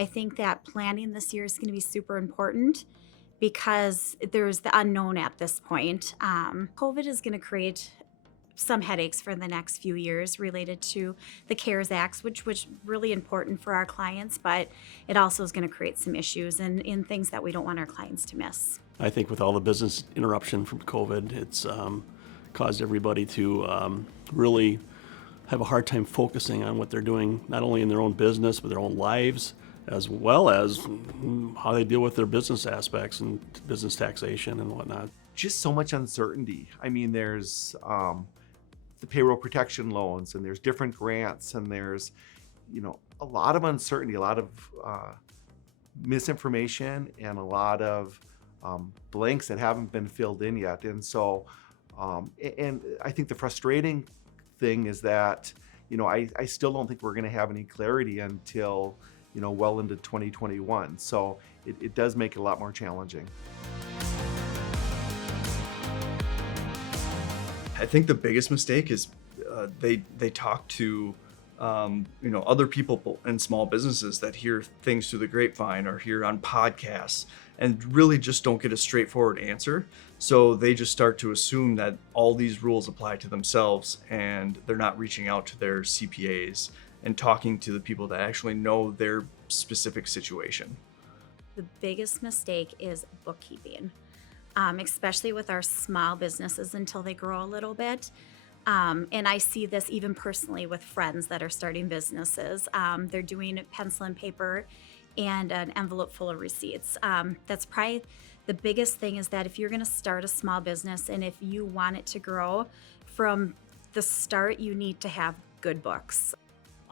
I think that planning this year is going to be super important because there's the unknown at this point. COVID is going to create some headaches for the next few years related to the CARES Act, which was really important for our clients, but it also is going to create some issues and in things that we don't want our clients to miss. I think with all the business interruption from COVID, it's caused everybody to really have a hard time focusing on what they're doing, not only in their own business, but their own lives, as well as how they deal with their business aspects and business taxation and whatnot. Just so much uncertainty. I mean, there's the payroll protection loans, and there's different grants, and there's, a lot of uncertainty, a lot of misinformation, and a lot of blanks that haven't been filled in yet. And so, and I think the frustrating thing is that, I still don't think we're going to have any clarity until, well into 2021. So it does make it a lot more challenging. I think the biggest mistake is they talk to other people and small businesses that hear things through the grapevine or hear on podcasts and really just don't get a straightforward answer. So they just start to assume that all these rules apply to themselves, and they're not reaching out to their CPAs and talking to the people that actually know their specific situation. The biggest mistake is bookkeeping. Especially with our small businesses until they grow a little bit. And I see this even personally with friends that are starting businesses. They're doing pencil and paper and an envelope full of receipts. That's probably the biggest thing, is that if you're going to start a small business and if you want it to grow, from the start, you need to have good books.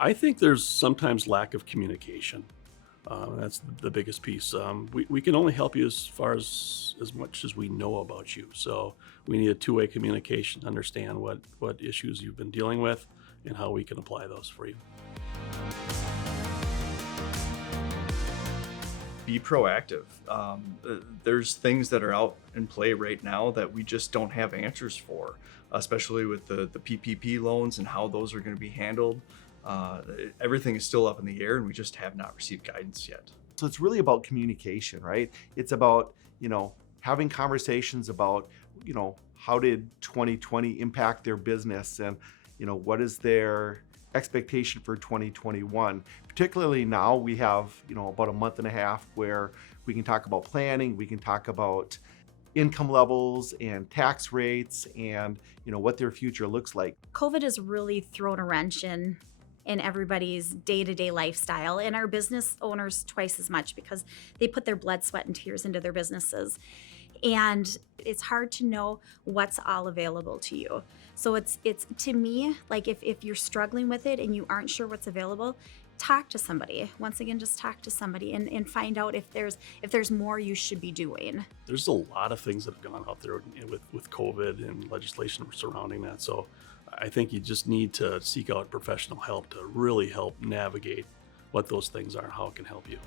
I think there's sometimes lack of communication. That's the biggest piece. We can only help you as far as much as we know about you. So we need a two-way communication, understand what issues you've been dealing with and how we can apply those for you. Be proactive. There's things that are out in play right now that we just don't have answers for, especially with the PPP loans and how those are going to be handled. Everything is still up in the air, and we just have not received guidance yet. So it's really about communication, right? It's about, having conversations about, how did 2020 impact their business, and, what is their expectation for 2021. Particularly now we have, about a month and a half where we can talk about planning, we can talk about income levels and tax rates and, what their future looks like. COVID has really thrown a wrench in everybody's day-to-day lifestyle, and our business owners twice as much, because they put their blood, sweat, and tears into their businesses. And it's hard to know what's all available to you. So it's to me, like if you're struggling with it and you aren't sure what's available, talk to somebody. Once again, just talk to somebody and find out if there's more you should be doing. There's a lot of things that have gone out there with COVID and legislation surrounding that. So I think you just need to seek out professional help to really help navigate what those things are and how it can help you.